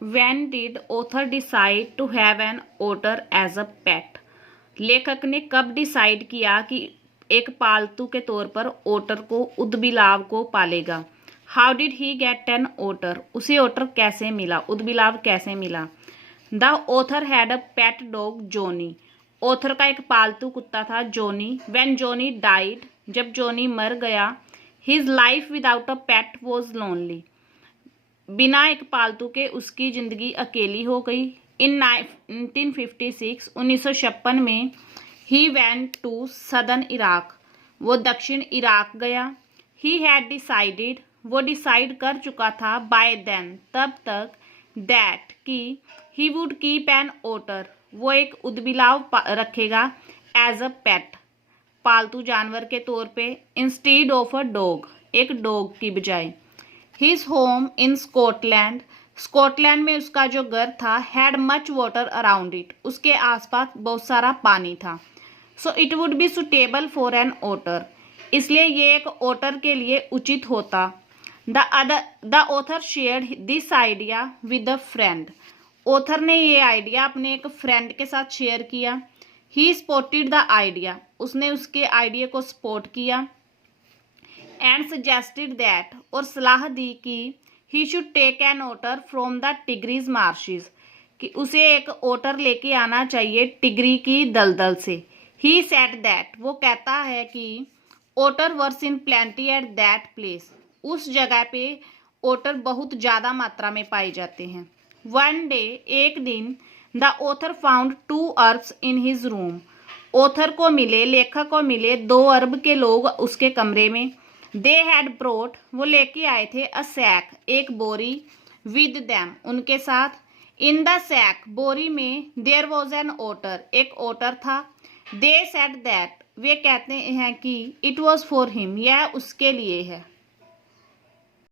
When did author decide to have an otter as a pet? लेखक ने कब decide किया कि एक पालतू के तौर पर ओटर को उदबिलाव को पालेगा? How did he get an otter? उसे ओटर कैसे मिला, उदबिलाव कैसे मिला? The author had a pet dog Johnny. Author का एक पालतू कुत्ता था जोनी। व्हेन जोनी डाइड, जब जोनी मर गया, his life without a pet was lonely. बिना एक पालतू के उसकी जिंदगी अकेली हो गई। इन 1956 1956 में ही वेंट टू सदर्न इराक, वो दक्षिण इराक गया। ही हैड डिसाइडेड, वो डिसाइड कर चुका था, बाय देन, तब तक, दैट कि he would keep an otter, वो एक उदबिलाव रखेगा, एज अ पेट, पालतू जानवर के तौर पे, इंस्टीड ऑफ अ डॉग, एक डॉग की बजाय। His home in Scotland, Scotland में उसका जो घर था, had much water around it, उसके आसपास बहुत सारा पानी था। So it would be suitable for an otter, इसलिए ये एक ओटर के लिए उचित होता। The author shared this idea with a friend, author ने ये आइडिया अपने एक फ्रेंड के साथ शेयर किया। ही सपोर्टेड द आइडिया, उसने उसके आइडिया को सपोर्ट किया। एंड सजेस्टेड दैट, और सलाह दी कि he should take an otter from the Tigris marshes, कि उसे एक ओटर लेके आना चाहिए टिग्री की दलदल से। ही सेड दैट, वो कहता है कि otter were in plenty at that place, उस जगह पे ओटर बहुत ज़्यादा मात्रा में पाए जाते हैं। वन डे, एक दिन, the author found 2 Arabs in his room, author को मिले, लेखक को मिले 2 अरब के लोग उसके कमरे में। दे हैड ब्रोट, वो लेके आए थे, अ सैक, एक बोरी, विद दैम, उनके साथ। इन द सैक, बोरी में, देयर वॉज एन ओटर, एक ओटर था। दे सेड दैट, वे कहते हैं कि इट वॉज फॉर हिम, यह उसके लिए है।